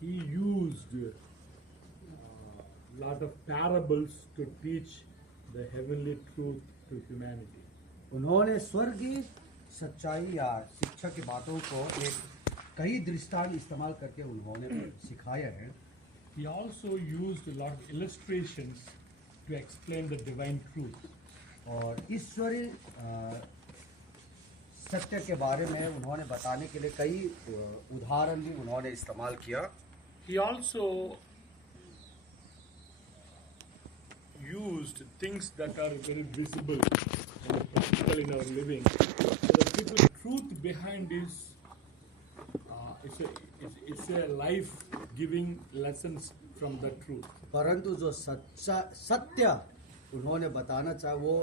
he used lot of parables to teach the heavenly truth to humanity. उन्होंने स्वर्गीय सच्चाई या शिक्षा की बातों को एक कई दृष्टांत इस्तेमाल करके उन्होंने सिखाया है. He also used a lot of illustrations to explain the divine truth. और ईश्वरीय सत्य के बारे में उन्होंने बताने के लिए कई उदाहरण भी उन्होंने इस्तेमाल किया. He also used things that are very visible and practical in our living. So the people, truth behind is it's a life-giving lessons from the truth. परंतु जो सत्य उन्होंने बताना चाहा वो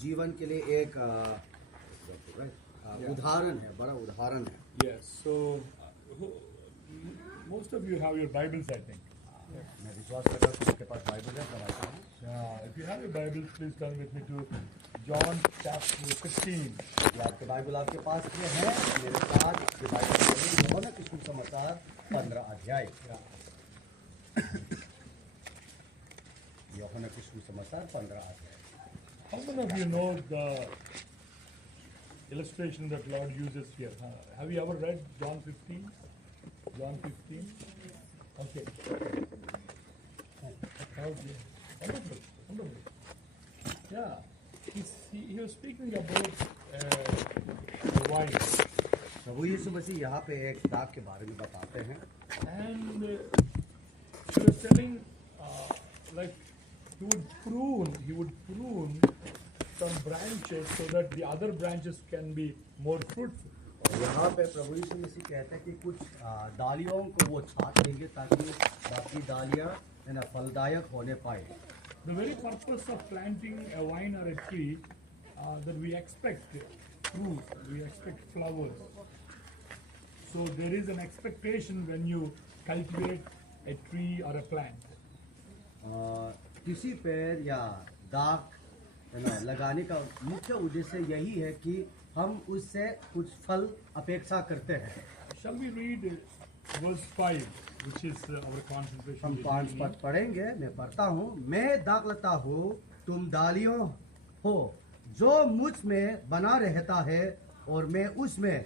जीवन के लिए एक उदाहरण है, बड़ा उदाहरण है. Yes. So most of you have your Bibles, I think. मैं विश्वास करता हूँ आपके पास बाइबल है. बताता हूँ. If you have your Bibles, please turn with me to John chapter 15. ये आपके बाइबल आपके पास ये है. मेरे साथ ये बाइबल यूहन्ना के सुसमाचार 15 अध्याय. यूहन्ना के सुसमाचार 15 अध्याय. How many of you know the illustration that Lord uses here? Have you ever read John 15? John 15? Okay. Okay. Wonderful. Wonderful. Yeah. He was speaking about the wine. प्रभु यीशु मसीह यहाँ पे एक दाग के बारे में बताते हैं. And he was telling like he would prune some branches so that the other branches can be more fruitful. और यहाँ पे प्रभु यीशु मसीह कहते हैं कि कुछ डालियों को वो छाट देंगे ताकि बाकी डालियाँ फलदायक होने पाए. The very purpose of planting a vine or a tree that we expect fruit, we expect flowers. So there is an expectation when you cultivate a tree or a plant. किसी पेड़ या दाग लगाने का मुख्य उद्देश्य यही है कि हम उससे कुछ फल अपेक्षा करते हैं. Shall we read verse 5, which is our concentration? हम 5 पद पढ़ेंगे. मैं पढ़ता हूँ. मैं दाग लता हूँ, तुम डालियों हो. जो मुझ में बना रहता है और मैं उसमें,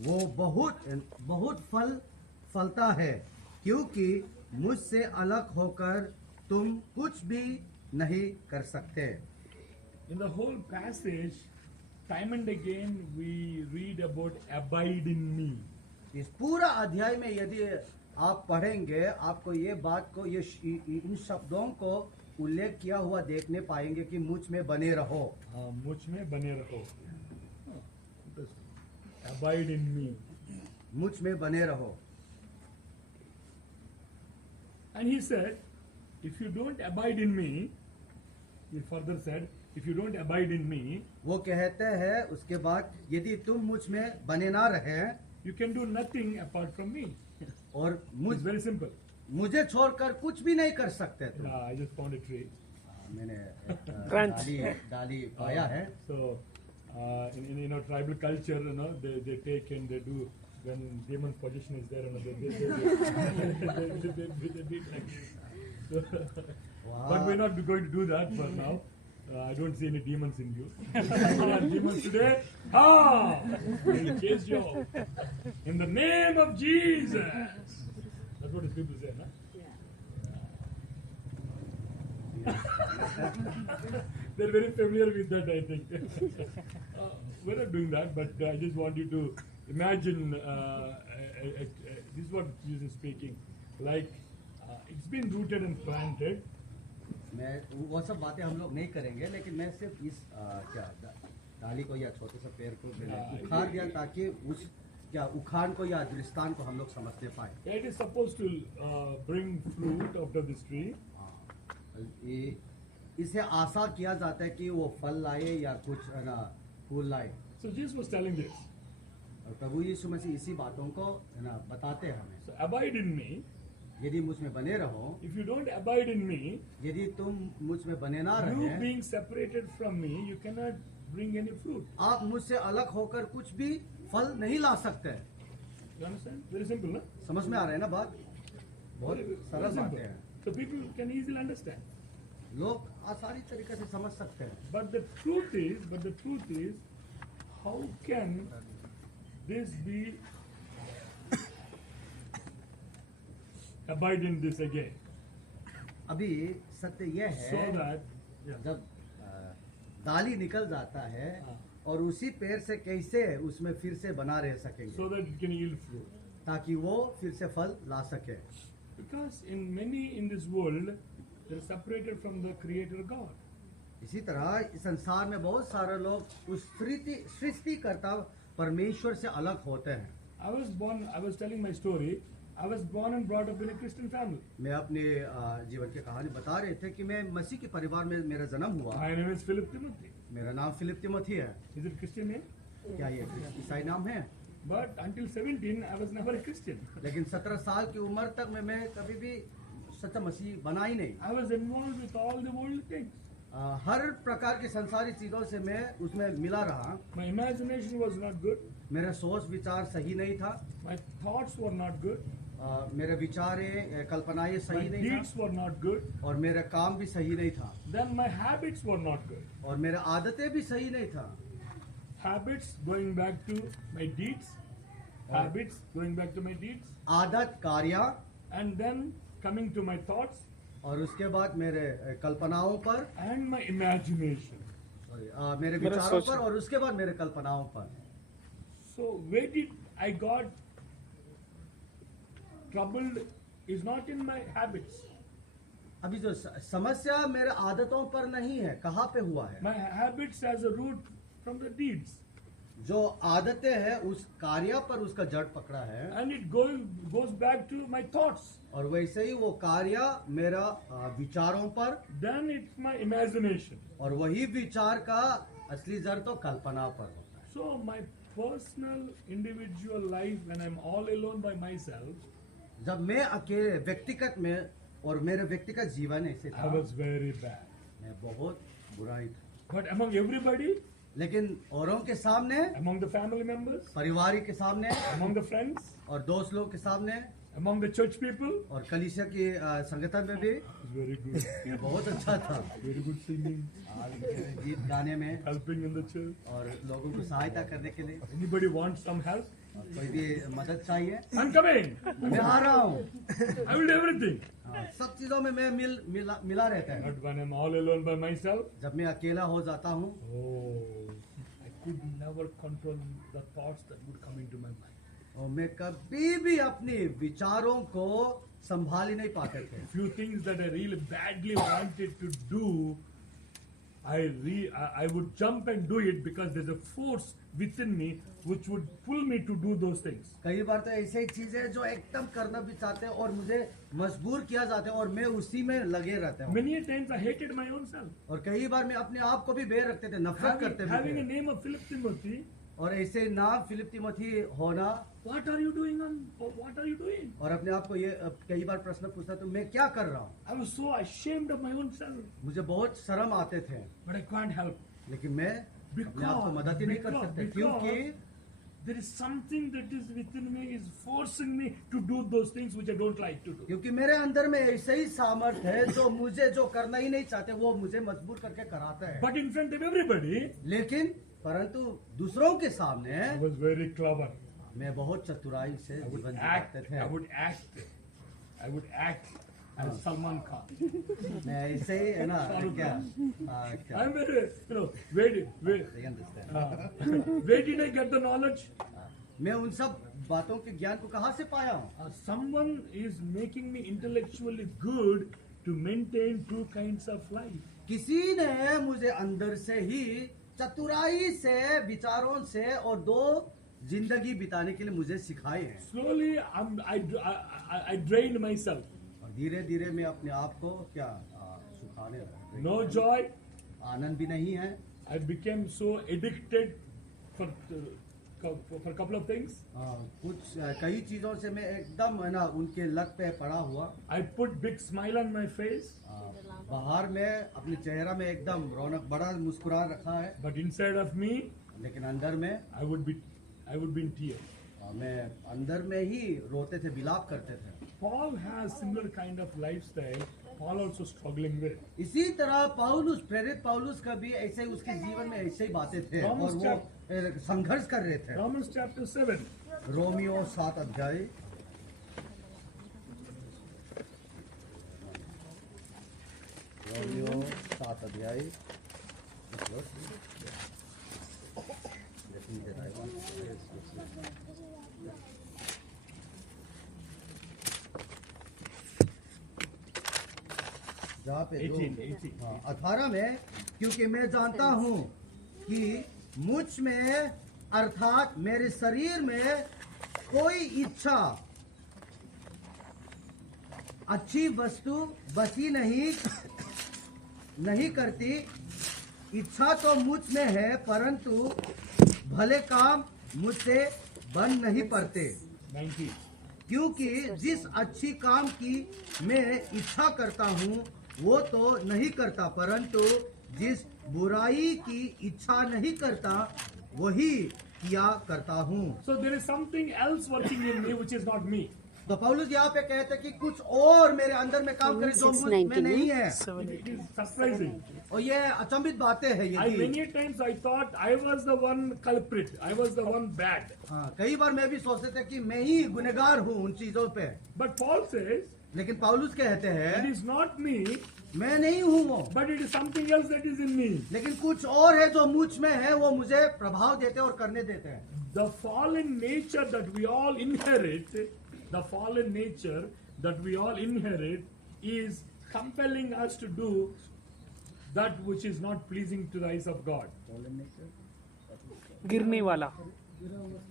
वो बहुत फल फलता है, क्योंकि मुझसे अलग होकर तुम कुछ भी नहीं कर सकते. In the whole passage, time and again we read about abide in me. इस पूरा अध्याय में यदि आप पढ़ेंगे, आपको ये बात को, ये इन शब्दों को उल्लेख किया हुआ देखने पाएंगे कि मुझ में बने रहो. मुझ में बने रहो. Abide in me. मुझ में बने रहो. And he said, if you don't abide in me, he further said, if you don't abide in me, वो कहते हैं उसके बाद, यदि तुम मुझ में बने ना रहे, you can do nothing apart from me. और It's very simple. मुझे छोड़कर कुछ भी नहीं कर सकते तुम. I just found a tree. मैंने डाली पाया है. So in tribal culture, they take and they do, when demon possession is there, they beat like this. But we're not going to do that for now. I don't see any demons in you. If you are demons today, we'll chase you out. In the name of Jesus. That's what the people say, no? They're very familiar with that, I think. We're not doing that, but I just want you to imagine, this is what Jesus is speaking. Like, it's been rooted and planted. मैं वो सब बातें हम लोग नहीं करेंगे, लेकिन मैं सिर्फ इस डाली को या छोटे से पेड़ को उखाड़ दिया ताकि उस उखाड़ को या दृष्टान को हम लोग समझते पाए. It is supposed to bring fruit out of this tree. इसे आशा किया जाता है कि वो फल लाए या कुछ फूल लाए. So Jesus was telling this. और प्रभु यीशु मसीह इसी बातों को बताते हैं हमें. So abide in me. यदि मुझ में बने रहो, if you don't abide in me, यदि तुम मुझ में बने ना रहे, you being separated from me, you cannot bring any fruit. आप मुझसे अलग होकर कुछ भी फल नहीं ला सकते. You understand? Very simple, ना? समझ में आ रहा है ना बात? बहुत सरल बातें हैं, So people can easily understand. लोग आसानी तरीके से समझ सकते हैं। But the truth is, how can this be abide in this again? अभी सत्य यह है So that जब दाली निकल जाता है हाँ। और उसी पेड़ से कैसे उसमें फिर से बना रह सकेंगे, so that it can yield fruit. ताकि वो फिर से फल ला सके। Because in many in this world, they're separated from the Creator God. इसी तरह इस संसार में बहुत सारे लोग उस सृष्टिकर्ता परमेश्वर से अलग होते हैं। I was telling my story. I was born and brought up in a Christian family. मैं अपने जीवन की कहानी बता रहे थे कि मैं मसीह के परिवार में मेरा जन्म हुआ। My name is Philip Timothy. मेरा नाम फिलिप तिमोथी है। Is it Christian name? क्या ये ईसाई नाम है? But until 17, I was never a Christian. लेकिन 17 साल की उम्र तक मैं कभी भी सच्चा मसीह बना ही नहीं। I was involved with all the worldly things. हर प्रकार की संसारी चीजों से मैं उसमें मिला रहा। My imagination was not good. मेरा सोच विचार सही नहीं था। My thoughts were not good. मेरे विचारें कल्पनाएं My सही नहीं था deeds were not good. और मेरा काम भी सही नहीं था Then my habits were not good. और मेरे आदतें भी सही नहीं था। Habits going back to my deeds. Habits going back to my deeds. आदत कार्य And then coming to my thoughts और उसके बाद मेरे कल्पनाओं पर, and my imagination. मेरे विचारों पर और उसके बाद मेरे कल्पनाओं पर। So where did I got troubled is not in my habits. अभी जो समस्या मेरे आदतों पर नहीं है, कहाँ पे हुआ है? My habits as a root from the deeds. जो आदतें हैं उस कार्य पर उसका जड़ पकड़ा है And it goes back to my thoughts. और वैसे ही वो कार्य मेरा विचारों पर Then it's my imagination. और वही विचार का असली जड़ तो कल्पना पर होता है। So my personal individual life when I'm all alone by myself, जब मैं अकेले व्यक्तिगत में और मेरे व्यक्तिगत जीवन ऐसे I था, was very bad. मैं बहुत बुराई था। But among everybody, लेकिन औरों के सामने, among the family members, परिवार के सामने among the friends, और दोस्त लोग के सामने among the church people, और कलीसिया की संगठन में भी it was very good. मैं बहुत अच्छा था। Very good singing, गीत गाने में helping in the church. और लोगों को सहायता करने के लिए। Anybody wants some help? और कोई भी मदद चाहिए, I'm coming. मैं आ रहा हूँ। I will do everything. सब चीजों में मैं मिला रहता है। But when I'm all alone by myself, जब मैं अकेला हो जाता हूँ oh, I could never control the thoughts that would come into my mind. और मैं कभी भी अपने विचारों को संभाल ही नहीं पाते थे। Few things that I really badly wanted to do, I would jump and do it because there's a force within me which would pull me to do those things. कई बार तो ऐसे ही चीजें जो एकदम करना भी चाहते हैं और मुझे मजबूर किया जाता है और मैं उसी में लगे रहता हूँ। Many a times I hated my own self. और कई बार मैं अपने आप को भी बेर रखते थे, नफरत करते Having a थे। name of Philip Timothy, और ऐसे नाम फिलिप तिमोथी होना what are you doing what are you doing? और अपने आप को ये कई बार प्रश्न पूछता तो मैं क्या कर रहा हूँ। I was so ashamed of my own self, मुझे बहुत शर्म आते थे, but I can't help. लेकिन मैं अपने आप को मदद ही नहीं कर सकता क्योंकि there is something that is within me is forcing me to do those things which I don't like to do. क्योंकि मेरे अंदर में ऐसे ही सामर्थ्य है जो मुझे जो करना ही नहीं चाहते वो मुझे मजबूर करके कराता है। But in front of everybody, लेकिन परंतु दूसरों के सामने I was very clever. मैं बहुत चतुराई से I would जीवन act. जीते थे। I would act as Salman Khan. मैं ऐसे ही है ना क्या I'm very, where I understand. where did I get the knowledge? मैं उन सब बातों के ज्ञान को कहाँ से पाया हूँ? Someone is making me intellectually good to maintain two kinds of life. किसी ने मुझे अंदर से ही चतुराई से विचारों से और दो जिंदगी बिताने के लिए मुझे सिखाए हैं। Slowly, I drained myself. और धीरे धीरे मैं अपने आप को क्या सुखाने लगा। No joy. आनंद भी नहीं है। I became so addicted for a couple of things. कुछ कई चीजों से मैं एकदम है ना उनके लत पे पड़ा हुआ। I put big smile on my face. बाहर में अपने चेहरा में एकदम रौनक बड़ा मुस्कुरा रखा है, But inside of me, लेकिन अंदर में I would be in tears. मैं अंदर में ही रोते थे, विलाप करते थे। Paul has similar kind of lifestyle. Paul also struggling with. इसी तरह पौलुस, प्रेरित पौलुस का भी ऐसे उसके जीवन में ऐसे ही बातें थे और Romans वो संघर्ष कर रहे थे। Romans chapter 7. रोमियो 7 अध्याय, रोमियो 7 अध्याय, जहाँ पे 18 में, क्योंकि मैं जानता हूँ कि मुझ में अर्थात मेरे शरीर में कोई इच्छा अच्छी वस्तु बसी नहीं करती। इच्छा तो मुझ में है परंतु भले काम मुझसे बन नहीं पड़ते। 90. क्योंकि जिस अच्छी काम की मैं इच्छा करता हूँ वो तो नहीं करता, परंतु जिस बुराई की इच्छा नहीं करता वही किया करता हूँ। So there is something else working in me which is not me. तो पौलुस यहाँ पे कहते हैं कि कुछ और मेरे अंदर में काम करे जो मुझ में नहीं है। It is surprising. और ये अचंभित बातें हैं ये। Many times I thought I was the one culprit. I was the one bad. हाँ, कई बार मैं भी सोचते थे कि मैं ही गुनहगार हूँ उन चीजों पे। But Paul says, लेकिन पौलुस कहते it हैं is not me, मैं नहीं हूँ वो, but it is something else that is in me. लेकिन कुछ और है जो मुझ में है, वो मुझे प्रभाव देते और करने देते हैं। The fallen nature that we all inherit, is compelling us to do that which is not pleasing to the eyes of God. गिरने वाला,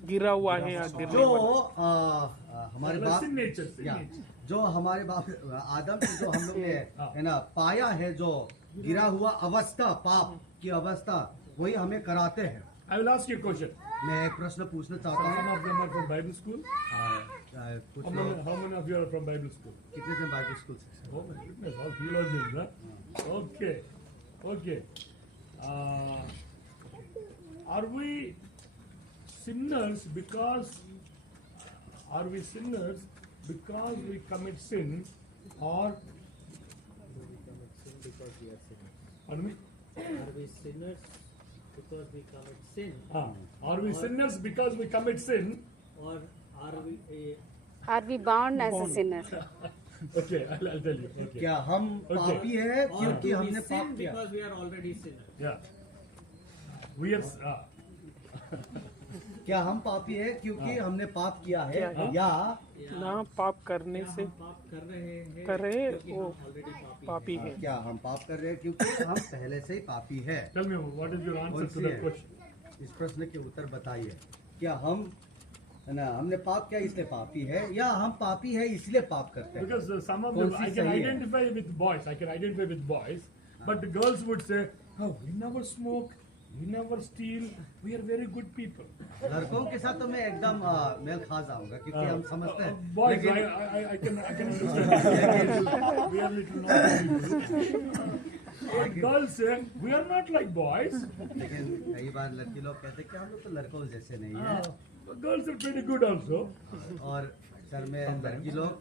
गिरा हुआ है या गिरने जो वाला। हमारे The बाप sin nature. जो हमारे बाप आदम से जो हम लोग ने है ना पाया है, जो गिरा हुआ अवस्था, पाप की अवस्था, वही हमें कराते हैं। I will ask you a question. मैं एक प्रश्न पूछना चाहता Some हूँ। of them are from Bible school. कुछ How लोग, many of you are from Bible school? कितने जन बाइबल स्कूल से? Oh my goodness, all theologians, huh? Okay. Are we sinners because we commit sin, or pardon me? Are we sinners because we commit sin, Are we sinners because we commit sin? or Are we bound as a sinner? Okay, I'll tell you. Okay. क्या हम पापी है or क्योंकि do we हमने sin पाप किया? because we are already sinners? Yeah. We are. क्या हम पापी है क्योंकि हमने पाप किया है, क्या है? या ना पाप करने क्या से हम पाप कर रहे हैं कर रहे क्योंकि वो हम ऑलरेडी पापी है। क्या हम पाप कर रहे हैं क्योंकि हम पहले से ही पापी है? Tell me what is your answer कौन to सी that है? question? इस प्रश्न के उत्तर बताइए। क्या हम है ना हमने पाप किया इसलिए पापी है, या हम पापी है इसलिए पाप करते हैं? Because some of कौन them सी I can सही है? identify with boys. I can identify with boys, but the girls would say, "Oh, we never smoke, we never steal. We are very good people." लड़कों के साथ तो मैं एकदम mail खा जाऊंगा क्योंकि हम समझते हैं। Boys, लेकिन I can understand. We are little naughty people. But girls say, "We are not like boys." लेकिन कई बार लड़की लोग कहते हैं कि हम लोग तो लड़कों जैसे नहीं है। But girls are pretty good also. और सर में लड़की लोग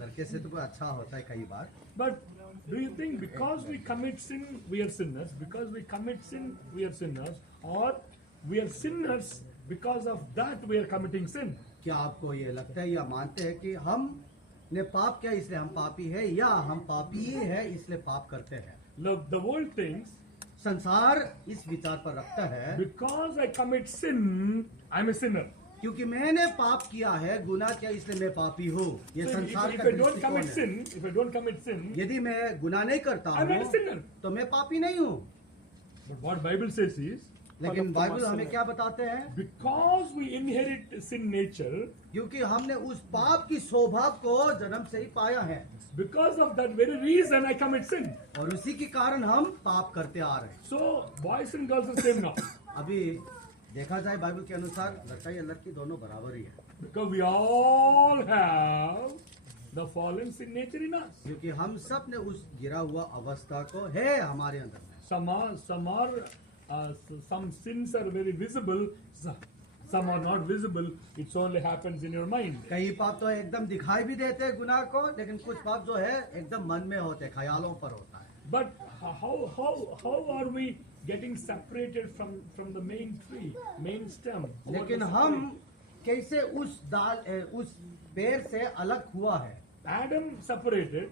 लड़के से तो कोई अच्छा होता है कई बार। But do you think because we commit sin, we are sinners? Because we commit sin, we are sinners, or we are sinners because of that we are committing sin? क्या आपको ये लगता है या मानते हैं कि हमने पाप किया इसलिए हम पापी है, या हम पापी है इसलिए पाप करते हैं? Look, the world thinks संसार इस विचार पर रखता है because I commit sin, I'm a sinner. क्योंकि मैंने पाप किया है, गुनाह किया इसलिए मैं पापी हूँ। ये So संसार if का I don't दृष्टिकोण commit है। sin, if I don't commit sin, यदि मैं गुनाह नहीं करता I'm not a हूँ sinner. तो मैं पापी नहीं हूँ। But what Bible says is, लेकिन बाइबल हमें क्या बताते हैं? because we inherit sin nature, क्योंकि हमने उस पाप की स्वभाव को जन्म से ही पाया है, because of that very reason I commit sin. और उसी के कारण हम पाप करते आ रहे हैं। So boys and girls are same now. अभी देखा जाए बाइबल के अनुसार लड़का या लड़की दोनों बराबर ही है, Because we all have the fallen sin nature in us. क्योंकि हम सब ने उस गिरा हुआ अवस्था को है हमारे अंदर में। Some sins are very visible. some are not visible. It only happens in your mind. कई पाप तो एकदम दिखाई भी देते हैं गुनाह को, लेकिन कुछ पाप जो है एकदम मन में होते हैं, ख्यालों पर होता है। But how are we getting separated from the main tree, main stem? How are लेकिन we हम separated? कैसे उस पेड़ से अलग हुआ है? Adam separated.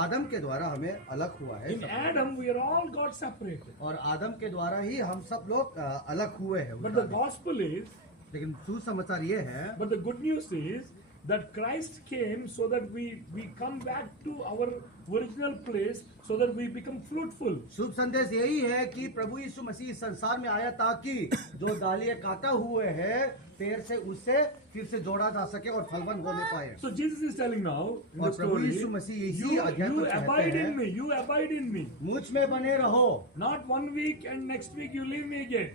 आदम के द्वारा हमें अलग हुआ है। In Adam, we are all got separated. और आदम के द्वारा ही हम सब लोग अलग हुए हैं। But the gospel is, लेकिन सुसमाचार ये है, but the good news is that Christ came so that we come back to our original place, so that we become fruitful. शुभ संदेश यही है कि प्रभु यीशु मसीह इस संसार में आया ताकि जो डालियां काटा हुए हैं पेड़ से, उससे फिर से जोड़ा जा सके और फलवान होने पाए। So Jesus is telling now in the और प्रभु story, यीशु मसीह यही you अध्याय को कहते abide in हैं, me, you abide in me. मुझ में बने रहो। Not 1 week and next week you leave me again.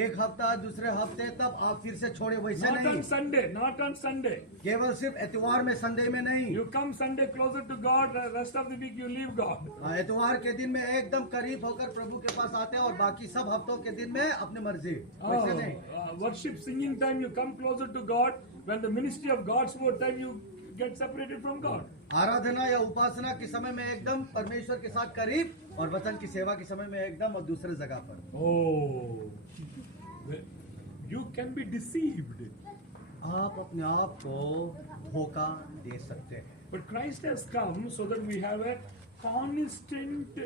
एक हफ्ता दूसरे हफ्ते तब आप फिर से छोड़े, वैसे Not नहीं। on Sunday, not on Sunday. केवल सिर्फ एतवार में, संडे में नहीं। You come Sunday closer to God, the rest of the week you leave God. एतवार के दिन में एकदम करीब होकर प्रभु के पास आते हैं और बाकी सब हफ्तों के दिन में अपनी मर्जी, वैसे नहीं। Worship, singing time, you come closer to God. When the ministry of God's word time, you get separated from God. आराधना या उपासना के समय में एकदम परमेश्वर के साथ करीब, और वचन की सेवा के समय में एकदम और दूसरे जगह पर। Oh, you can be deceived. आप अपने आप को धोखा दे सकते हैं। But Christ has come so that we have a constant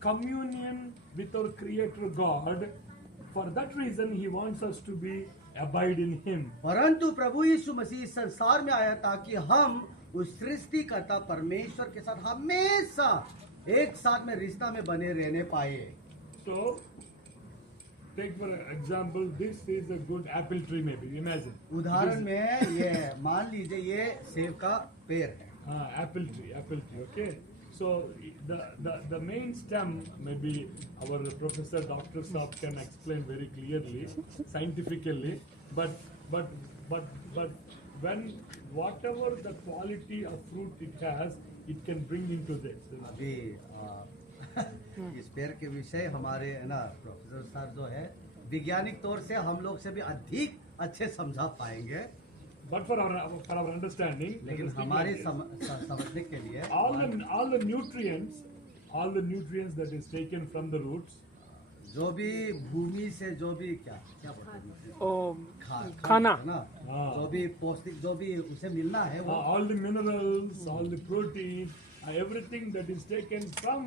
communion with our Creator God. For that reason, He wants us to be abide in Him. परंतु प्रभु यीशु मसीह इस संसार में आया ताकि हम उस सृष्टिकर्ता परमेश्वर के साथ हमेशा एक साथ में रिश्ता में बने रहने पाए। So, take for example, this is a good apple tree maybe, imagine. उदाहरण में ये मान लीजिए ये सेब का पेड़ है। Apple tree, okay. So the main stem, maybe our professor Dr. Saab can explain very clearly, scientifically, but when whatever the quality of fruit it has, it can bring into this. अभी इस पेड़ के विषय हमारे है ना professor साहब जो है वैज्ञानिक तौर से हम लोग से भी अधिक अच्छे समझा पाएंगे। But for our understanding, लेकिन हमारे समझने के लिए all the nutrients that is taken from the roots, जो भी भूमि से जो भी क्या बोलते हैं, ओ खाना खाना। ना, जो भी पौष्टिक जो भी उसे मिलना है वो all the minerals, all the protein, everything that is taken from,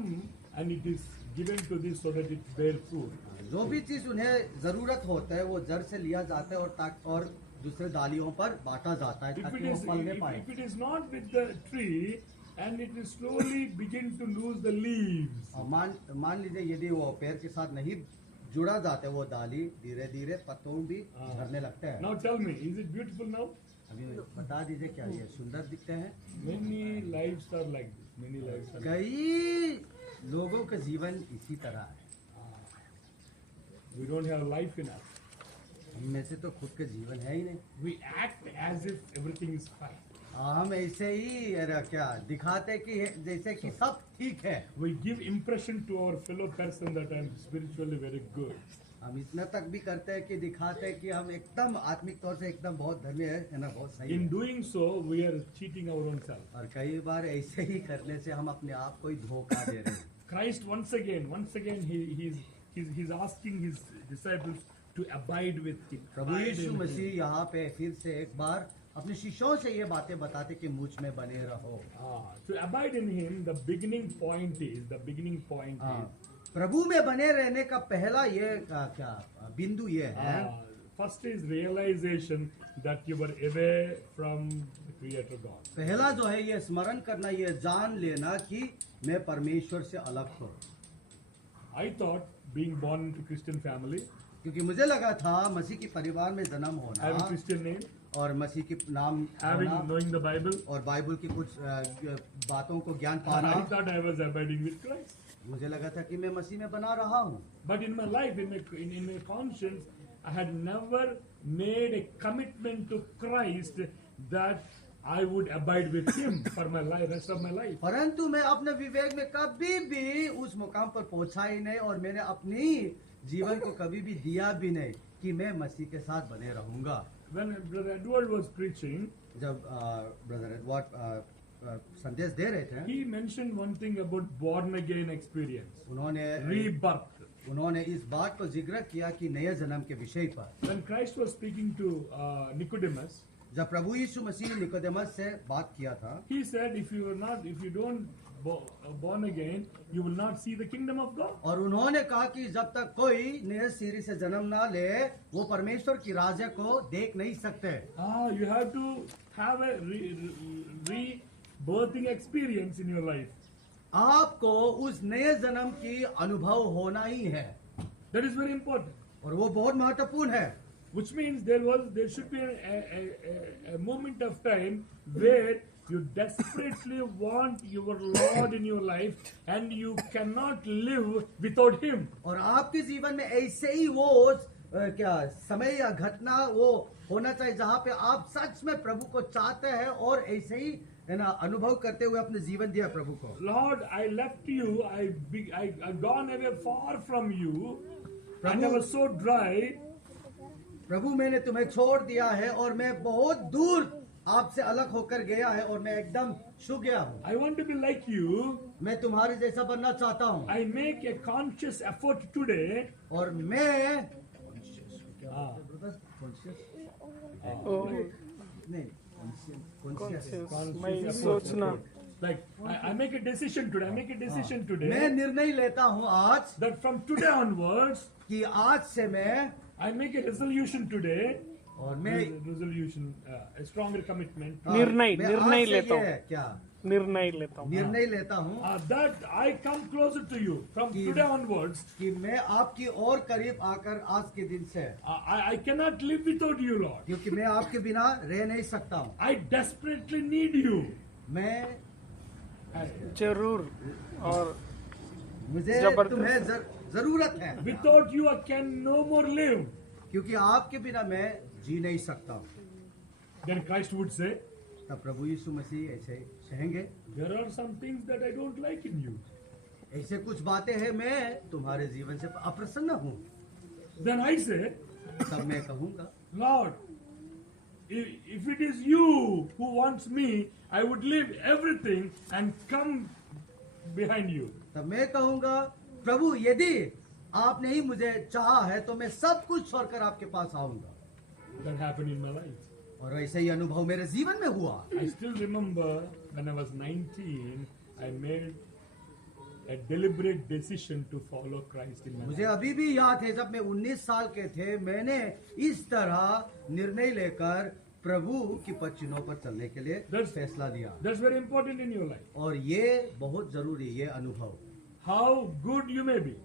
and it is given to this so that it bear fruit. जो भी चीज उन्हें जरूरत होता है वो जड़ से लिया जाता है और दूसरे डालियों पर बांटा जाता है ताकि वो फलने पाए। If it is not with the tree, and it will slowly begin to lose the leaves. मान लीजिए यदि वो पेड़ के साथ नहीं जुड़ा जाता है वो डाली धीरे धीरे पत्तों भी झड़ने लगते हैं। Now tell me, is it beautiful now? अभी बता दीजिए क्या ये सुंदर दिखते हैं? Many lives are like this. Many lives are like कई लोगों का जीवन इसी तरह है। We don't have life in us. हम में से तो खुद का जीवन है ही नहीं। We act as if everything is fine. हम ऐसे ही क्या दिखाते कि जैसे कि सब ठीक है। We give impression to our fellow person that I am spiritually very good. हम इतना तक भी करते हैं कि दिखाते हैं कि हम एकदम आत्मिक तौर से एकदम बहुत धर्मी है ना, बहुत सही In है। doing so, we are cheating our own self. और कई बार ऐसे ही करने से हम अपने आप को ही धोखा दे रहे हैं। Christ once again he's asking his disciples to abide with him. Prabhu Abide Yeshu in him. मसीह यहाँ पे फिर से एक बार अपने शिष्यों से ये बातें बताते कि मुझ में बने रहो। To abide in him, the beginning point is प्रभु में बने रहने का पहला ये क्या बिंदु ये है, first is realization that you were away from the Creator God. पहला जो है ये स्मरण करना, ये जान लेना कि मैं परमेश्वर से अलग हूँ। I thought being born into Christian family, क्योंकि मुझे लगा था मसीह के परिवार में जन्म having होना Christian name, और मसीह के नाम having होना knowing the Bible, और बाइबल की कुछ बातों को ज्ञान I पाना, thought I was abiding with Christ. मुझे लगा था कि मैं मसीह में बना रहा हूँ। But in my life, in my conscience, I had never made a commitment to Christ that I would abide with Him for my life, rest of my life. परंतु मैं अपने विवेक में कभी भी उस मुकाम पर पहुंचा ही नहीं और मैंने अपनी जीवन को कभी भी दिया भी नहीं कि मैं मसीह के साथ बने रहूंगा। When Brother Edward was preaching, जब ब्रदर एडवर्ड संदेश दे रहे थे, he mentioned one thing about born again experience, उन्होंने rebirth. इस बात को जिक्र किया कि नए जन्म के विषय पर। When Christ was speaking to Nicodemus, जब प्रभु यीशु मसीह निकोदेमस से बात किया था, he said, if you don't born again, you will not see the kingdom of God. और उन्होंने कहा कि जब तक कोई नए सिरे से जन्म ना ले, वो परमेश्वर की राज्य को देख नहीं सकते। You have to have a rebirthing experience in your life. आपको उस नए जन्म की अनुभव होना ही है, That is very important. और वो बहुत महत्वपूर्ण है। Which means there should be a moment of time where you desperately want your Lord in your life and you cannot live without Him. और आपके जीवन में ऐसे ही वो क्या समय या घटना वो होना चाहिए जहाँ पे आप सच में प्रभु को चाहते हैं और ऐसे ही है ना अनुभव करते हुए अपने जीवन दिया प्रभु को। Lord, I left you. I gone away far from you. And I was so dry. प्रभु मैंने तुम्हें छोड़ दिया है और मैं बहुत दूर आपसे अलग होकर गया है और मैं एकदम सूख गया हूँ। I want to be like you. मैं तुम्हारे जैसा बनना चाहता हूँ। I make a conscious effort today. और मैं मैं सोचना Like I make a decision today. I make a decision today. मैं निर्णय लेता हूँ आज That from today onwards, कि आज से मैं I make a resolution today. और मैं Resolution, a stronger commitment. निर्णय मैं निर्णय आज से लेता ये हूँ क्या निर्णय लेता हूँ निर्णय लेता हूँ That I come closer to you from today onwards. कि मैं आपकी और करीब आकर आज के दिन से I cannot live without you, Lord. क्योंकि मैं आपके बिना रह नहीं सकता हूँ। I desperately need you. मैं जरूर और मुझे जबरदस्त। तुम्हें जरूरत है Without you, I can no more live. क्योंकि आपके बिना मैं जी नहीं सकता हूँ। Then Christ would say, तब प्रभु यीशु मसीह ऐसे कहेंगे, there are some things that I don't like in you. ऐसे कुछ बातें हैं मैं तुम्हारे जीवन से अप्रसन्न हूँ। Then I say, तब मैं कहूँगा, Lord, if it is you who wants me, I would leave everything and come behind you. तब मैं कहूँगा, प्रभु यदि आपने ही मुझे चाहा है तो मैं सब कुछ छोड़कर आपके पास आऊंगा। That happened in my life. और ऐसे ही अनुभव मेरे जीवन में हुआ। I still remember when I was 19, I made a deliberate decision to follow Christ in my मुझे life. अभी भी याद है जब मैं 19 साल के थे, मैंने इस तरह निर्णय लेकर प्रभु की पचिनों पर चलने के लिए फैसला लिया। That's very important in your life. और ये बहुत जरूरी, ये अनुभव। How good you may be,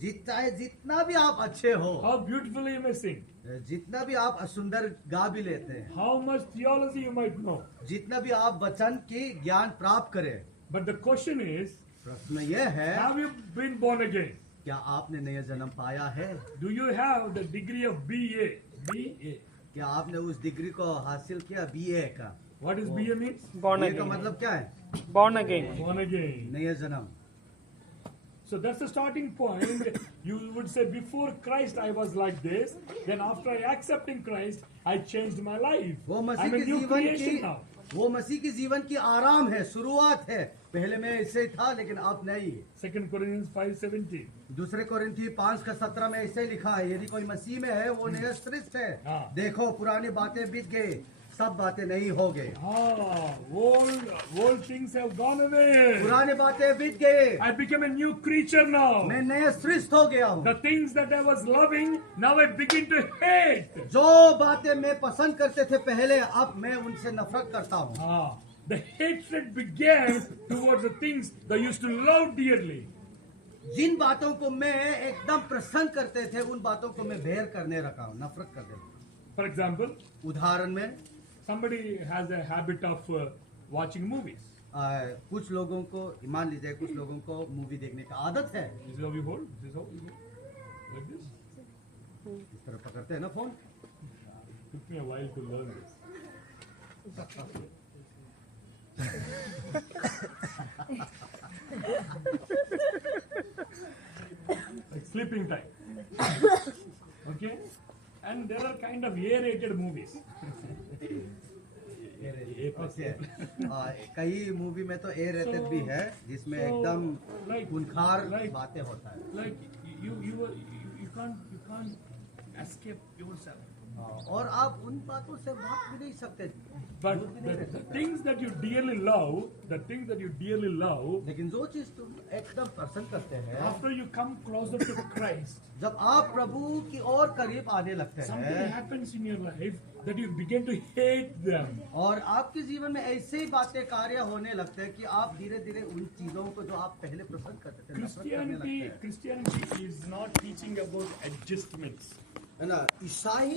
जितना भी आप अच्छे हो, how beautifully you may sing, जितना भी आप सुंदर गा भी लेते हैं, how much theology you might know. जितना भी आप वचन की ज्ञान प्राप्त करें, But the question is, प्रश्न यह है, have you been born again? क्या आपने नया जन्म पाया है? Do you have the degree of BA? BA. क्या आपने उस डिग्री को हासिल किया BA का? What is BA means? born BA का again मतलब क्या है? born again Born again. नया जन्म। So that's the starting point. You would say, before Christ I was like this. Then after I accepting Christ, I changed my life. वो मसीह I'm a के new जीवन creation की now. वो मसीह के जीवन की आराम है, शुरुआत है। पहले मैं ऐसे था लेकिन अब नहीं। 2 Corinthians 5:17. दूसरे कोरिन्थी 5:17 में ऐसे लिखा है, यदि कोई मसीह में है वो नया सृष्टि है। हाँ। देखो पुरानी बातें बीत गई, सब बातें नहीं हो गई। Old things have gone away. पुरानी बातें बीत गई, I became a new creature now. मैं नया सृष्टि हो गया हूँ। The things that I was loving, now I begin to hate. जो बातें मैं पसंद करते थे पहले, अब मैं उनसे नफरत करता हूँ। The hatred began towards the things that I used to love dearly. जिन बातों को मैं एकदम पसंद करते थे, उन बातों को मैं बैर करने रखा हूँ, नफरत कर देता हूँ। For example, उदाहरण में somebody has a habit of watching movies. कुछ लोगों को, मान लीजिए कुछ लोगों को मूवी देखने का आदत है। This is how we hold. This is how we hold. Like this. इस तरह पकड़ते हैं ना phone. Took me a while to learn this. Like sleeping time. Okay? And there are kind of A-rated movies. Okay कई movie में तो A rated भी है जिसमें एकदम खूंखार बातें होता है Like you can't escape yourself. और आप उन बातों से भाग भी नहीं सकते But the things that you dearly love, लेकिन जो चीज तुम एकदम पसंद करते हैं after you come closer to Christ, जब आप प्रभु की ओर करीब आने लगते something हैं happens in your life that you begin to hate them. और आपके जीवन में ऐसे ही बातें कार्य होने लगते हैं कि आप धीरे धीरे उन चीजों को जो आप पहले पसंद करते थे नफरत करने लगते हैं। Christianity is not teaching about adjustments. है ना ईसाई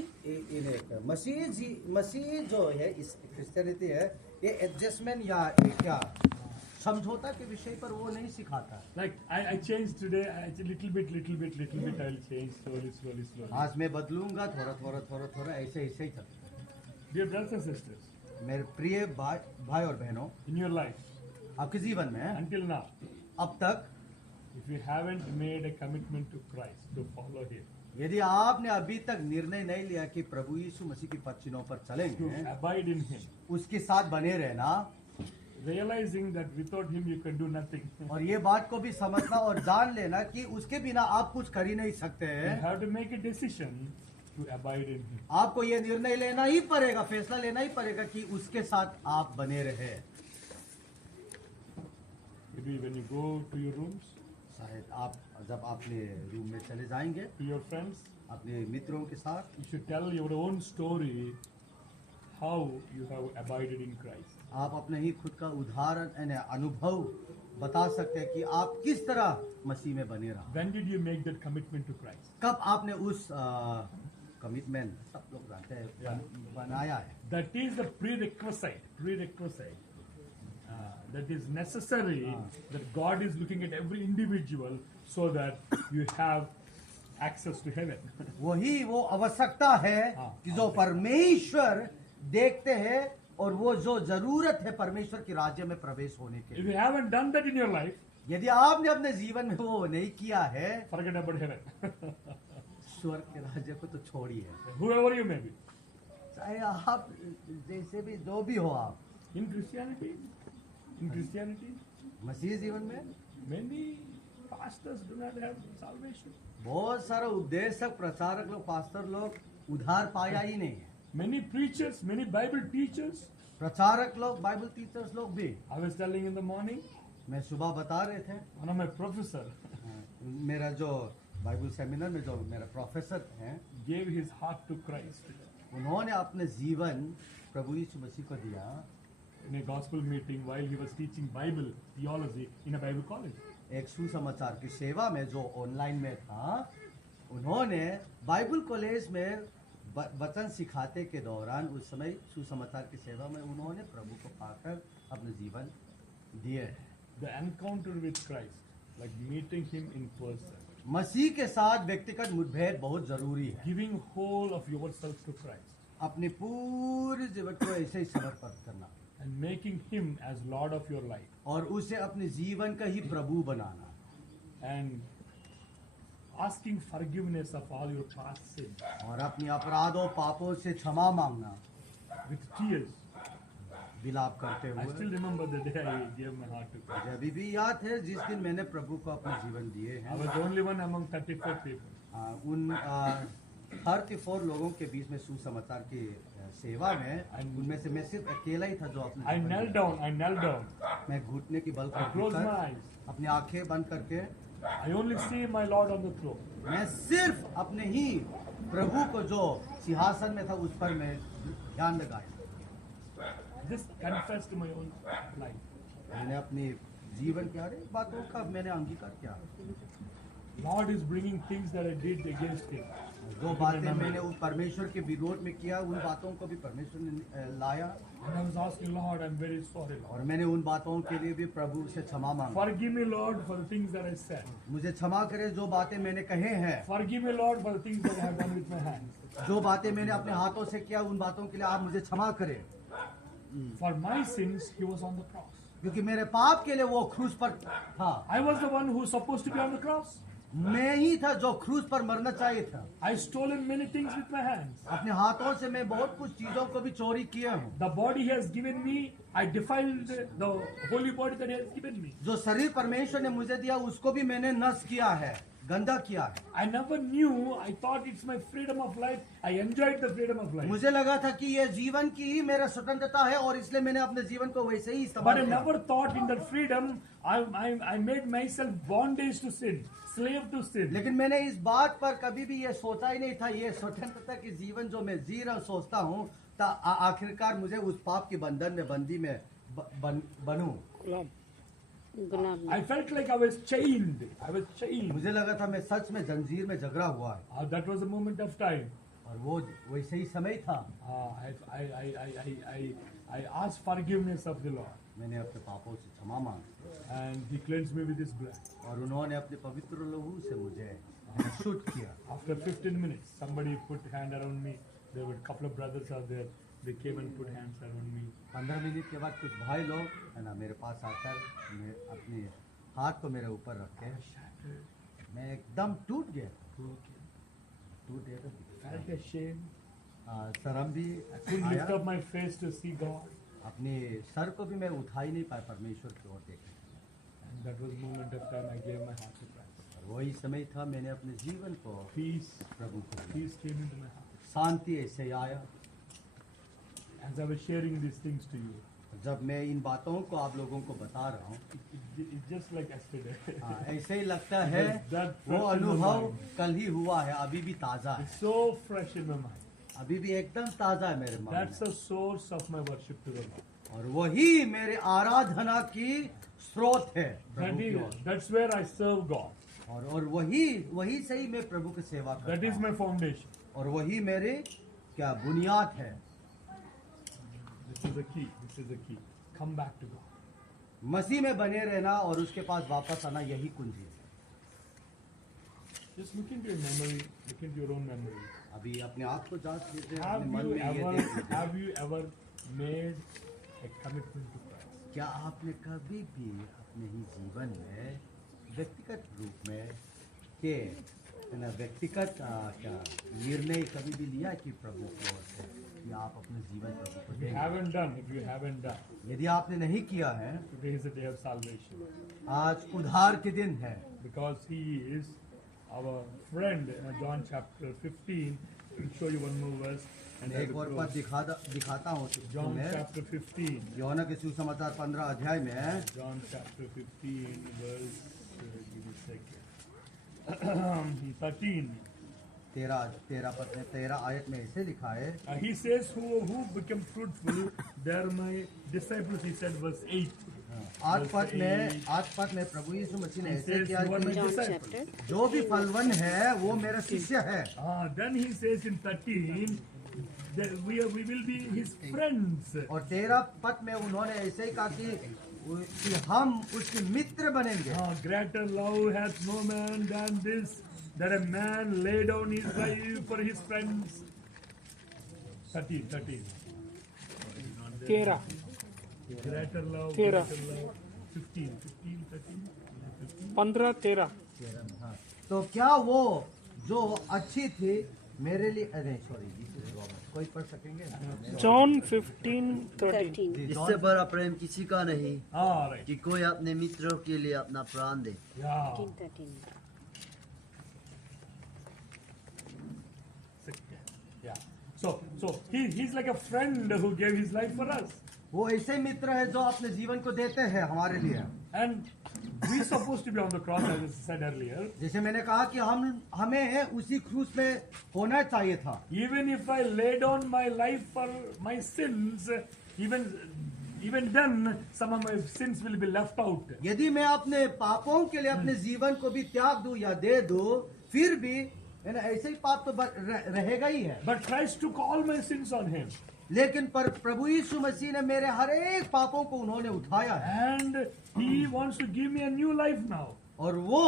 मसीह जो है इस क्रिश्चियनिटी है ये एडजस्टमेंट या ये क्या समझौता के विषय पर वो नहीं सिखाता। Like I changed today. Little bit. I'll change slowly. आज मैं बदलूंगा थोड़ा ऐसे ही चलता। Dear brothers and sisters, मेरे प्रिय भाई और बहनों in your life, आपके जीवन में until now, अब तक if you haven't made a commitment to Christ to follow Him, यदि आपने अभी तक निर्णय नहीं लिया कि प्रभु यीशु मसीह की पदचिन्हों पर to चलेंगे abide in Him, उसके साथ बने रहना realizing that without Him you can do nothing. और ये बात को भी समझना और जान लेना कि उसके बिना आप कुछ कर ही नहीं सकते You हैं। have to make a decision to abide in Him. आपको ये निर्णय लेना ही पड़ेगा, फैसला लेना ही पड़ेगा कि उसके साथ आप बने रहे। Maybe when you go to your rooms, शायद आप जब अपने रूम में चले जाएंगे to your friends, अपने मित्रों के साथ you should tell your own story how you have abided in Christ. आप अपने ही खुद का उदाहरण यानी अनुभव बता सकते हैं कि आप किस तरह मसीह में बने रहा। When did you make that commitment to Christ? कब आपने उस कमिटमेंट सब लोग जानते हैं बनाया है। That is the prerequisite. That is necessary that God is looking at every individual so that you have access to heaven. वही वो आवश्यकता है कि जो परमेश्वर देखते हैं और वो जो जरूरत है परमेश्वर के राज्य में प्रवेश होने के If लिए। you haven't done that in your life, यदि आपने अपने जीवन में वो नहीं किया है forget about heaven. स्वर्ग के राज्य को तो छोड़िए, Whoever you may be. चाहे आप जैसे भी जो भी हो आप In Christianity, मसीह जीवन में many pastors do not have salvation. बहुत सारे उपदेशक प्रचारक लोग पास्टर लोग उधार पाया ही नहीं है। Many preachers, many Bible teachers. प्रचारक लोग बाइबल टीचर्स लोग भी। I was telling in the morning, मैं सुबह बता रहे थे one of my professor मेरा जो बाइबल सेमिनार में जो मेरा प्रोफेसर हैं gave his heart to Christ उन्होंने अपने जीवन प्रभु यीशु मसीह को दिया in a gospel meeting while he was teaching Bible theology in a Bible college. एक सुसमाचार की सेवा में जो ऑनलाइन में था उन्होंने बाइबल कॉलेज में वचन सिखाते के दौरान उस समय सुसमाचार की सेवा में उन्होंने प्रभु को पाकर अपने जीवन दिए। The encounter with Christ, like meeting him in person, मसीह के साथ व्यक्तिगत मुठभेड़ बहुत जरूरी है। giving whole of yourself to Christ अपने पूरे जीवन को ऐसे ही समर्पित करना and making him as Lord of your life और उसे अपने जीवन का ही प्रभु बनाना and asking forgiveness of all your past sins और अपने अपराधों पापों से क्षमा मांगना with tears. विलाप करते I still हुए। remember the day I gave my heart to Christ. मुझे अभी भी याद है जिस दिन मैंने प्रभु को अपना जीवन दिए I हैं। was the only one among 34 people. उन 34 लोगों के बीच में सुसमाचार की सेवा में उनमें से मैं सिर्फ अकेला ही था जो अपने I जीवन knelt दिया। down. मैं घुटने की बल I closed my कर eyes. अपनी आंखें बंद करके I only see my Lord on the throne. मैं सिर्फ अपने ही प्रभु को जो सिंहासन में था उस पर मैं ध्यान लगाया। Just confessed my own life. मैंने अपनी जीवन के हर एक बातों का मैंने अंगीकार किया। Lord is bringing things that I did against him. जो बातें मैंने उस परमेश्वर के विरोध में किया उन बातों को भी परमेश्वर ने लाया And I was asking, Lord, I'm very sorry, Lord. और मैंने उन बातों के लिए भी प्रभु से क्षमा मांगा। Forgive me, Lord, for the things that I said. मुझे क्षमा करे जो बातें मैंने कहे हैं, Forgive me, Lord, for the things that I have done with my hands. जो बातें मैंने अपने हाथों से किया उन बातों के लिए आप मुझे क्षमा करें For my sins, he was on the cross. क्योंकि मेरे पाप के लिए वो क्रूस पर था। I was the one who was supposed to be on the cross. मैं ही था जो क्रूस पर मरना चाहिए था। I stolen many things with my hands. अपने हाथों से मैं बहुत कुछ चीजों को भी चोरी किया हूँ। The body he has given me, I defiled the holy body that he has given me. जो शरीर परमेश्वर ने मुझे दिया उसको भी मैंने नष्ट किया है, गंदा किया है। I never knew. I thought it's my freedom of life. I enjoyed the freedom of life. मुझे लगा था कि ये जीवन की ही मेरा स्वतंत्रता है और इसलिए मैंने अपने जीवन को वैसे ही But इस्तेमाल I किया। never thought in that freedom, I made myself bondage to sin, slave to sin. लेकिन मैंने इस बात पर कभी भी ये सोचा ही नहीं था, ये स्वतंत्रता की जीवन जो मैं जी रहा हूँ सोचता हूँ आखिरकार मुझे उस पाप के बंधन में बंदी में बनूं। गुलाम गुलाम I felt like I was chained. I was chained. मुझे लगा था मैं सच में जंजीर में जकड़ा हुआ है That was a moment of time. और वो वैसे ही समय था। I asked forgiveness of the Lord, मैंने अपने पापों से क्षमा मांगी and He cleansed me with His blood. और उन्होंने अपने पवित्र लहू से मुझे शुद्ध किया। After 15 minutes, somebody put hand around me. There were a couple of brothers out there. They came and put hands around me. 15 minute के बाद कुछ भाई लोग है ना मेरे पास आकर अपने हाथ को मेरे ऊपर रख के मैं एकदम टूट गया। टूट गया Felt ashamed. शर्म भी I couldn't lift आया। up my face to see God. अपने सर को भी मैं उठा ही नहीं पाया परमेश्वर की ओर देखे। And that was the moment of time I gave my heart to Christ. और वही समय था मैंने अपने जीवन को Peace, प्रभु को दिया। peace came into my heart. शांति ऐसे आया। As I was sharing these things to you, जब मैं इन बातों को आप लोगों को बता रहा हूँ it's just like yesterday. ऐसे ही लगता है That वो fresh in my अनुभव mind. कल ही हुआ है, अभी भी ताजा है, It's so fresh in my mind. अभी भी एकदम ताजा है मेरे मन That's में। the source of my worship to the Lord. और वही मेरे आराधना की स्रोत है प्रभु की ओर। That's where I serve God. और वही से ही मैं प्रभु की सेवा That करता is हूँ my foundation. और वही मेरे क्या बुनियाद है। This is the key. This is the key. Come back to God. मसीह में बने रहना और उसके पास वापस आना यही कुंजी है। Just look into your memory. Look into your own memory. अभी अपने आप को जांच लीजिए, Have अपने मन you में ये ever, देख लीजिए। have you ever made a commitment to Christ? क्या आपने कभी भी अपने ही जीवन में व्यक्तिगत रूप में के है ना व्यक्तिगत क्या निर्णय कभी भी लिया कि प्रभु की ओर से कि आप अपने जीवन प्रभु को If you देंगे? haven't done, if you haven't done, यदि आपने नहीं किया है, today is the day of salvation. आज उद्धार के दिन है Because He is our friend. In John chapter 15, I'll show you one more verse. And I एक will और close. पद दिखाता हूँ John तुम्हें। chapter 15. यूहन्ना के सुसमाचार 15 अध्याय में John chapter 15, verse, give me a second. 13. 13 आयत में ऐसे लिखा है। He says, who become fruitful, they are my disciples, he said, verse 8. आज पद में प्रभु यीशु मसीह ने He ऐसे says, किया you are my कि John disciples. chapter जो भी फलवन है वो मेरा शिष्य है। Then he says in 13, that we will be his friends. और 13 पद में उन्होंने ऐसे ही कहा कि हम उसके मित्र बनेंगे। Greater love hath no man than this, that a man lay down his life for his friends. 13. 13 Greater love, 13. greater love. 15, 13. 15 13 हाँ। तो क्या वो जो अच्छी थी मेरे लिए नहीं सॉरी कोई पढ़ सकेंगे? जॉन 15 13 13. इससे बड़ा प्रेम किसी का नहीं All right. कि कोई अपने मित्रों के लिए अपना प्राण दे। Yeah. 13. Yeah. So he's like a friend who gave his life for us. वो ऐसे मित्र है जो अपने जीवन को देते हैं हमारे लिए। And we're supposed to be on the cross, as I said earlier. जैसे मैंने कहा कि हमें उसी क्रूस में होना चाहिए था। Even if I lay down my life for my sins, even then some of my sins will be left out. यदि मैं अपने पापों के लिए अपने जीवन को भी त्याग दूं या दे दूं, फिर भी है ना ऐसे ही पाप तो रहेगा ही है। But Christ took all my sins on him. लेकिन पर प्रभु यीशु मसीह ने मेरे हर एक पापों को उन्होंने उठाया है And he wants to give me a new life now. और वो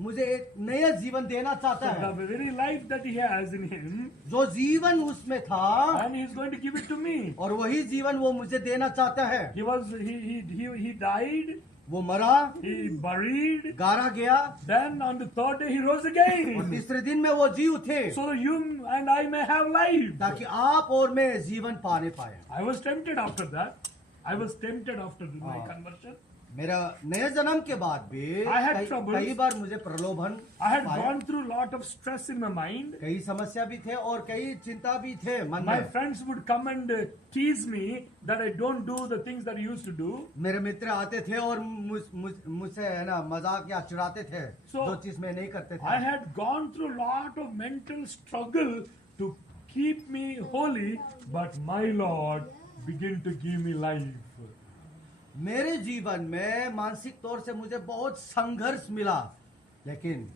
मुझे एक नया जीवन देना चाहता है। The very life that he has in him, जो जीवन उसमें था and he's going to give it to me. और वही जीवन वो मुझे देना चाहता है। He died वो मरा, he buried, गाड़ा गया, then on the third day he rose और again. तीसरे दिन में वो जी उठे, So that you and I may have life. ताकि आप और मैं जीवन पाने पाए। I was tempted after that. I was tempted after my conversion. मेरा नए जन्म के बाद भी I had troubles. कई बार मुझे प्रलोभन I had पाए। gone through a lot of stress in my mind. कई समस्या भी थे और कई चिंता भी थे मन My में। friends would come and tease me that I don't do the things that I used to do. मेरे मित्र आते थे और मुझसे है ना मजाक या चिढ़ाते थे, So, जो चीज मैं नहीं करते थे। I had gone through a lot of mental struggle to keep me holy, but my Lord began to give me life. मेरे जीवन में मानसिक तौर से मुझे बहुत संघर्ष मिला, लेकिन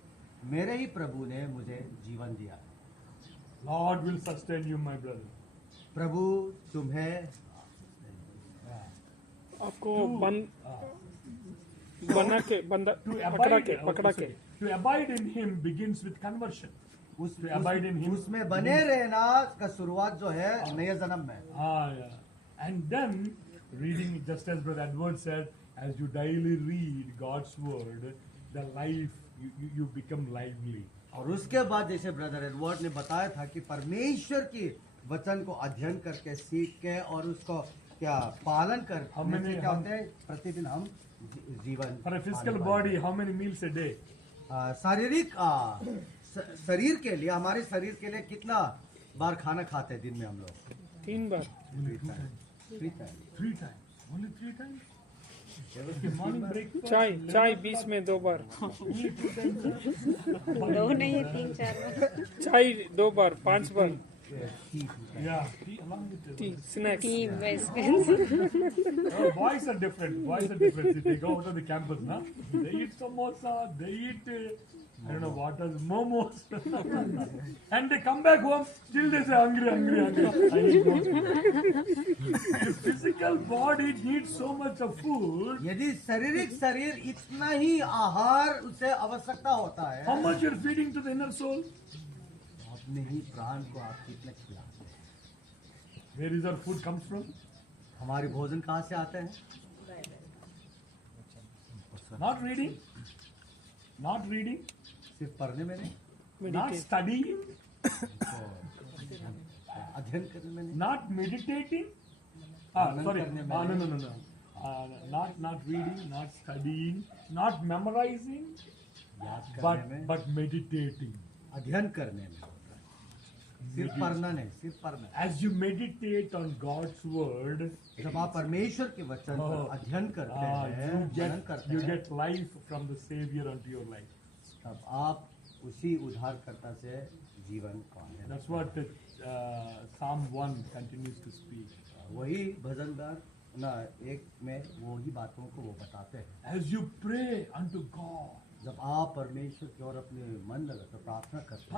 मेरे ही प्रभु ने मुझे जीवन दिया। Lord will sustain you, my brother. प्रभु तुम्हें आपको बना के बंदा To पकड़ा abide, के पकड़ा के to abide in Him begins with conversion. To abide in Him. उसमें बने रहना का शुरुआत जो है नए जन्म में। Yeah. And then reading, just as Brother Edward said, as you daily read God's word, the life you become lively. और उसके बाद जैसे ब्रदर एडवर्ड ने बताया था कि परमेश्वर की वचन को अध्ययन करके सीख के और उसको क्या पालन कर many- क्या होते हैं प्रतिदिन हम जीवन For a physical पाने body, how many meals a day? वाले। शारीरिक शरीर के लिए, हमारे शरीर के लिए कितना बार खाना खाते हैं दिन में हम लोग? 3 बार। 3 times। 3 times. Only 3 times? Okay, morning breakfast. चाय 20 में 2 बार। Only 2 times. दो नहीं है 3-4 बार। चाय 2 बार 5 बार। Yeah, tea along with T it. Snacks. T best. Boys are different. Boys are different. They go out of the campus, na? They eat samosa. They eat, I don't know what else, momos. And they come back home, still they say hungry. I need more food. The physical body needs so much of food. यदि शारीरिक शरीर इतना ही आहार उसे आवश्यकता होता है, How much you're feeding to the inner soul? अपने ही प्राण को आप कितने खिलाते हैं? Where is our food comes from? हमारे भोजन कहाँ से आते हैं? Not reading. Not reading. सिर्फ पढ़ने में नहीं, Not studying. अध्ययन करने में नहीं, Not meditating. Manan Sorry. karne mein No. Not reading, not studying, not memorizing, याद करने में, but meditating. अध्ययन करने में। सिर्फ पढ़ना नहीं, सिर्फ पढ़ना। As you meditate on God's word, जब आप परमेश्वर के वचन पर अध्ययन करते हैं, मनन करते you हैं, get life from the Savior unto your life. तब आप उसी उद्धारकर्ता से जीवन पाएंगे। That's what Psalm 1 continues to speak. वही भजनगार ना एक में वही बातों को वो बताते हैं। As you pray unto God, जब आप परमेश्वर की ओर अपने मन लगाकर प्रार्थना करते हैं,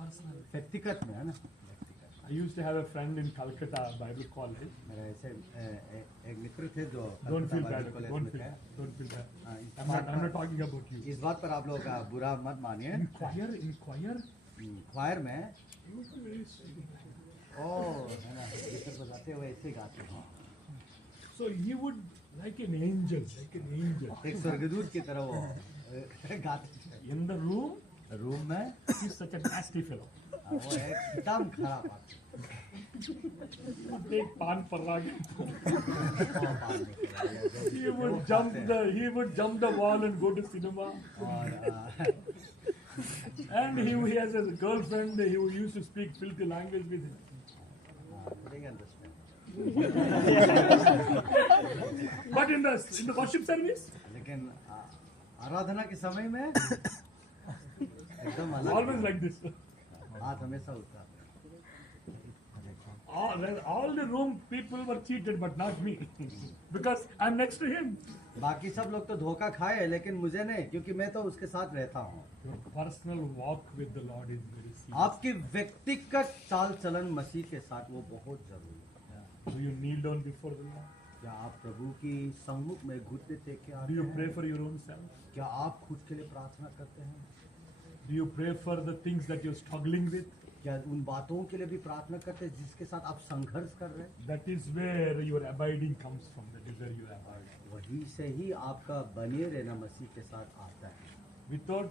personally. व्यक्तिगत में है ना, व्यक्तिगत। I used to have a friend in Calcutta Bible College. मेरे ऐसे एक मित्र थे जो Don't feel Calcutta bad. Bible Don't college में feel, थे। don't feel bad. हाँ, इस I'm बात not पर- talking about you. इस बात पर आप लोग का बुरा मत मानिए। In choir. ख्वायर में है ना, गीत बजाते हुए ऐसे गाते हैं, So he would like an angel. एक स्वर्गदूत की तरह वो गाते थे। In the room, रूम में he's such a nasty fellow. वो एकदम खराब आदमी, Take pan parag. He वो would jump the wall and go to cinema. और And he has a girlfriend who used to speak filthy language with him. But in the worship service, लेकिन आराधना के समय में एकदम अलग, always like this. हाथ हमेशा उठा। All the room people were cheated, but not me, because I'm next to him. बाकी सब लोग तो धोखा खाए, लेकिन मुझे नहीं, क्योंकि मैं तो उसके साथ रहता हूँ। Your personal walk with the Lord is very serious. आपकी व्यक्तिगत चाल चलन मसीह के साथ वो बहुत जरूरी है। Do you kneel down before the Lord? क्या आप प्रभु की सम्मुख में घुटने टेक के Do आते you हैं? pray for your own self? क्या आप खुद के लिए प्रार्थना करते हैं? Do you pray for the things that you're struggling with? क्या उन बातों के लिए भी प्रार्थना करते हैं जिसके साथ आप संघर्ष कर रहे हैं? That is where your abiding comes from. That is where you abide. वही से ही आपका बने रहना मसीह के साथ आता है। Without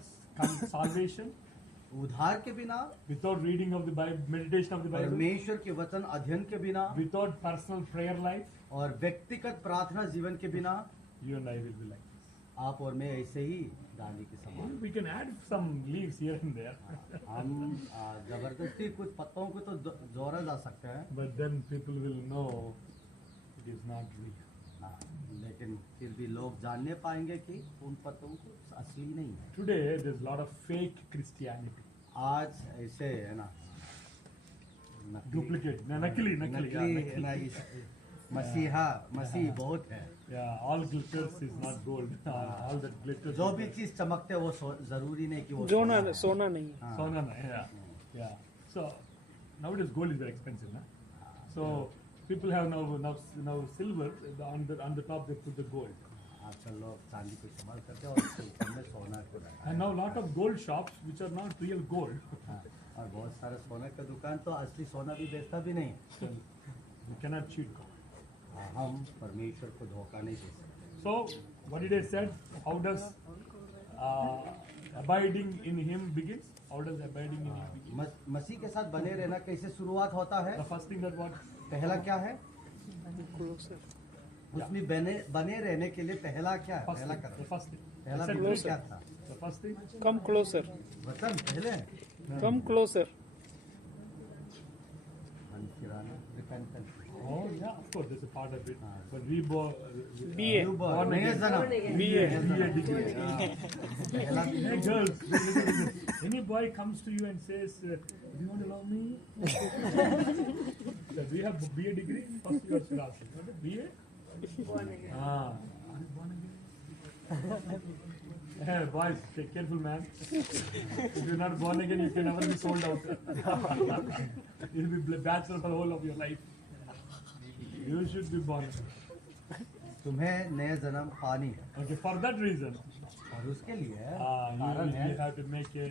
salvation, उद्धार के बिना, without reading of the Bible, meditation of the Bible, परमेश्वर के वचन अध्ययन के बिना without personal prayer life, और व्यक्तिगत प्रार्थना जीवन के बिना you and I will be like this. आप और मैं ऐसे ही डाली के समान। We can add some leaves here and there, हम जबरदस्ती कुछ पत्तों को तो जोड़ा जा सकते हैं, but then people will know it is not real. हाँ, लेकिन फिर भी लोग जानने पाएंगे कि उन पत्तों को असली नहीं है। Today there's a lot of fake Christianity. आज ऐसे है ना, Duplicate, नकली है ना, मसीह बहुत है। Yeah, all glitters is not gold. All that glitters. जो भी चीज चमकते हैं वो जरूरी नहीं कि वो सोना नहीं है। हाँ। Sona, yeah. So nowadays gold is very expensive, na? So people have now silver on the top they put the gold. आजकल लोग चांदी को इस्तेमाल करते हैं और उसके ऊपर में सोना को डालते And now lot of gold shops which are not real gold. हैं। हाँ, और बहुत सारे सोने का दुकान तो असली सोना भी बेचता भी नहीं। You cannot cheat God. हम परमेश्वर को धोखा नहीं दे सकते। So what did I said? How does abiding in Him begins? How does abiding in Him begin? मसीह के साथ बने रहना कैसे शुरुआत होता है? The first thing that what? पहला क्या है? क्लोजर। उसमें बने रहने के लिए पहला क्या है? First पहला thing. Kadam. The first thing. पहला I said बिंदु closer. क्या था? The first thing. Come closer. वचन पहले come closer. repentance। Oh yeah, of course, there's a part of it. But reborn. BA। Born नया again. जन्म। BA। BA degree. पहला Hey girls, listen. Any boy comes to you and says, "Do you want to love me?" So, do you have BA degree? First you should ask. What is BA? Born again. Are you born again? Hey boys, take careful, man. If you're not born again, you can never be sold out. You'll be bachelor for the whole of your life. You should be born again. तुम्हें नया जन्म पानी है Okay, for that reason, और उसके लिए कारण you है have to make a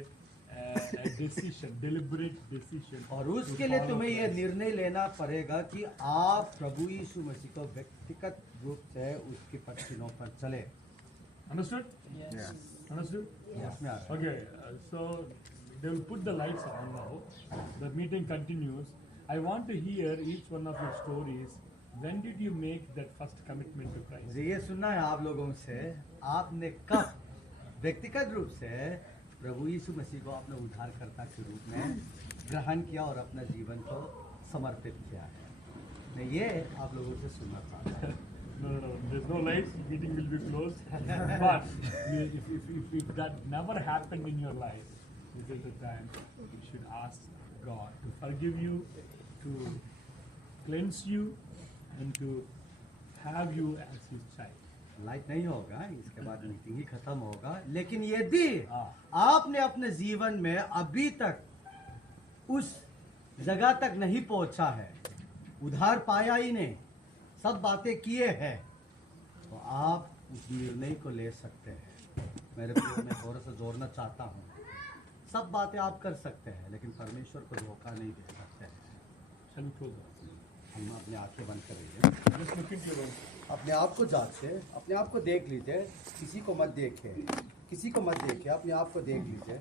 decision, deliberate decision. और उसके लिए तुम्हें ये निर्णय लेना पड़ेगा कि आप प्रभु यीशु मसीह को व्यक्तिगत रूप से उसके पक्षियों पर चले। Understood? Yes. Understood? इसमें आ रहा है। Okay, so they will put the lights on now. The meeting continues. I want to hear each one of your stories. When did you make that first commitment to Christ? मुझे ये सुनना है आप लोगों से, आपने कब व्यक्तिगत रूप से प्रभु यीशु मसीह को अपने उद्धारकर्ता के रूप में ग्रहण किया और अपने जीवन को समर्पित किया है? मैं ये आप लोगों से सुनना चाहता हूँ। No. There's no lights. Meeting will be closed. But if that never happened in your life, this is the time you should ask God to forgive you, to cleanse you, and to have you as His child. Light नहीं होगा, इसके बाद meeting ही खत्म होगा। लेकिन यदि हाँ। आपने अपने जीवन में अभी तक उस जगह तक नहीं पहुंचा है, उधार पाया ही नहीं, सब बातें किए हैं, तो आप उस निर्णय को ले सकते हैं। मेरे प्रिय, मैं थोड़ा सा जोड़ना चाहता हूँ, सब बातें आप कर सकते हैं लेकिन परमेश्वर को धोखा नहीं दे सकते हैं। Shall we close? हम अपनी आंखें बंद करेंगे, Just look into your own. अपने आप को जांचे, अपने आप को देख लीजिए, किसी को मत देखें, अपने आप को देख लीजिए।